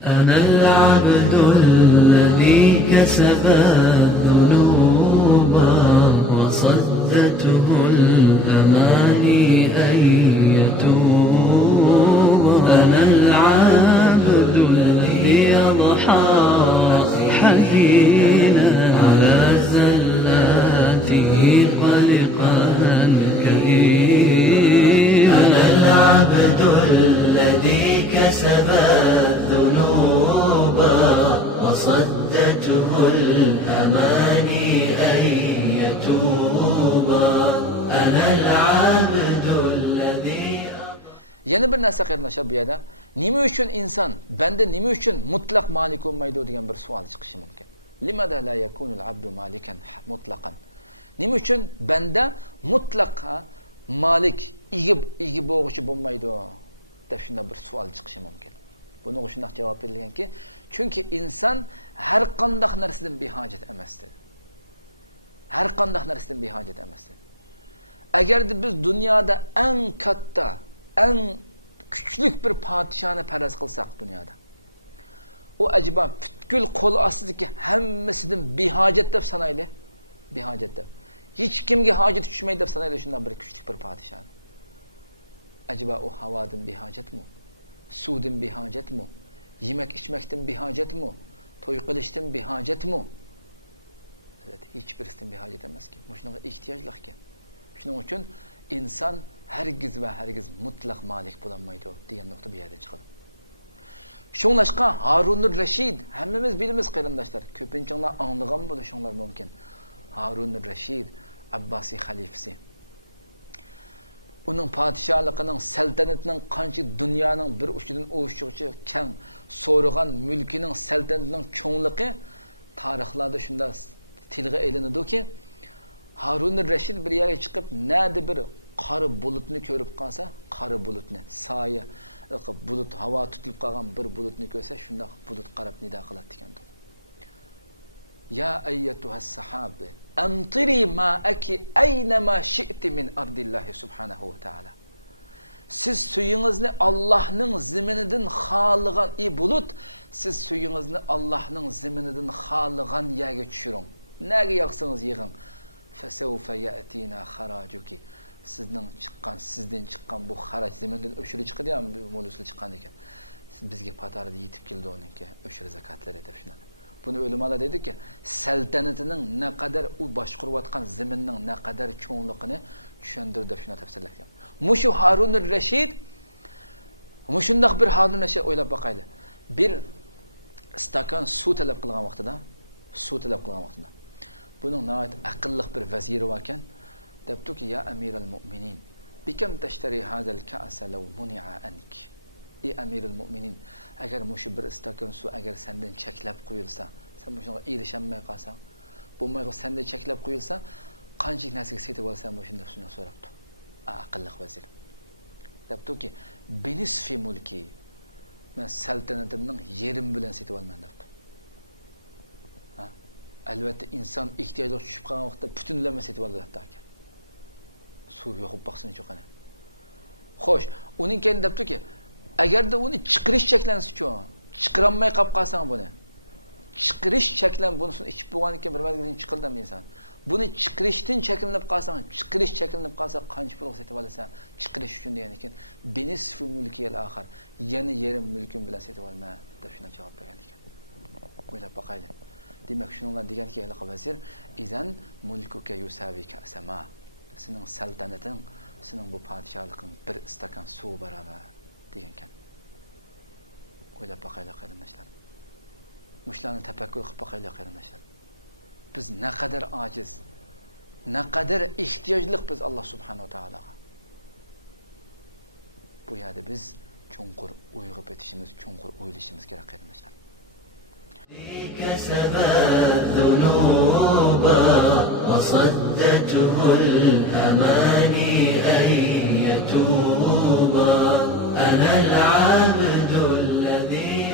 أنا العبد الذي كسب الذنوب وصدته الأماني أن يتوب. أنا العبد الذي أضحى حزينا على زلاته قلقا كئيبا. أنا العبد الذي كسب الذنوب وصدته الأماني أن يتوب. أنا العبد الذي Yana bir narsa qarindoshlar bu yerda nima uchun inson banda nima uchun mutlaq malik bo'lmaydi degan bir savol chiqishi mumkin. Limada la yakunul abdu malikan mutlaqan? Nima uchun banda mutlaq malik igi bo'g'ichi bo'lmaydi deb shunday bir savol chiqishi mumkin. Buni shunday javob berilganki, chunki inson har qanday narsadan behojat emasdir. Har qanday narsadan behojat emasdir. Agar biz dunyoda eng katta eng küçük bir padişahını paraz qilsak dunyoda, o acaba butkul qo'l ostidagi hammasidan behojat deb sanayli, behojat deb. Hech kimga hojat tushmaydi deb sanayli shunday bir kuchli bir podshoh. Acaba o havodan behojatmi? Suvdan behojatmi? Yemek içmekten behojatmi? To'y qilishdan behojatmi? Evet, hech birisidan behojat emas-ki. Shunga ehtiyojliqki. Shuning uchun inson hargiz va hargiz mutlaq malik bo'lolmaydi degan nuqta bu yerdan chiqadi. Shunlashqa Harunur Rashid hammamiz bilamiz qarindoshlar. Ko'pinchalar anglagan bo'lishinglar mumkin. Harunur Rashid Abbasi xalifasi. Uning podshohligining saltanatining qancha dunyoning bir uchidan o'shchiqchi keng so'rg'an mulkining saltanatining cho'ngligi tarixlarda shunda tilga aylanadiki, Harunur Rashid bir yerga chiqib, nada bir qora bulutni ko'rib qolsa, qora bulutni, soya, bulut havo tutilib qolgan bir bulutni ko'rsa, shunda bulut qarab nido qiladi ekan. Ya ayyatuhas sahabi, amtiri ma'aki aynama shi'ti min ardillahi subhanahu wa ta'ala. Siz suyingizni Allohning ziminidan xoligan bulut, siz suyingizni Allohning ziminidan xoligan yerga tushiring. Nega yaqsangiz yig'ing. Fasawfa ya'tina kharajuki. Sizden çıkan bu xaraj zemindan o'shiri chiqadi ham, mo'lusli chiqqan ekan. Bizga patarida yetib keldi oningki, o'shiri zakatlar deb shunday. Buni o'limalar dediki, saltanatining naqadar u boshqarayotgan zeminning naqadar cho'nligini tushundirdi deb shunday tafsirlagan. Mushu Harunur Rashid mushundaq bir Harun Rashid o'ylab boqaydi. Bir stakan suv talab qilgan vaqtida, buning nəhayət aqlliq bir vaziri var ekan. Debtu ki ya emiral mu'minin bikam tashtari hazal ka'sa law muni'a ank. Ey emiral mu'minin, agar mushu bir stakan suv agar sendan cheklab qo'yilsa, sen shunga erishmay qolsan, bo'lmay sendan cheklab qo'yilsa, qanchalik narsaga setib olsan shunda shunday so'rabdi. Aqlliq vazir. Debtu ki binisfi mulki, men saltanatimning yerim bilan setib olman debdi. Albatta inson ehtiyojga tushib qolgan vaqtda butunlama setib oladi ekan. Suv yo'qib baqsin cho'qani. Xo'sh, uning keyin debdiki, agarda uni chiqarish cheklansa-chu, chiqaramay qolib qolsang buni. Chiqarish cheklan bunisini ichib bo'lgan ekan bir mazgildan chiqildim inson. Buni chiqarishdan cheklanib qolsa, qancha pul setib olasan? Chiqarish uchun degan ekan, binisfu mulki al-akhir. Yana yerim mulkim bilan setib olma deb shuna javob bergan ekan. O'ylab boqayli. Demak, shuninglar deganki, ayliq vazir, izan mulkuka yusavika sama. Sening saltanating, sening bu podshohliging bir stakan suv barobar degan ekan. O'ylab boqaylik qarindoshlar. Mushlarni tafakkur qilib boqaylik qarindoshlar. Biz naqadar ojiz, naqadar ehtiyojliq biz Alloh subhanahu va taologa. Bu yerda biz chunqur uyg'ib etishimiz, chunqur o'ylashimiz kerak qarindoshlar. كسب الذنوب وصدته الأماني أن يتوب. أنا العبد الذي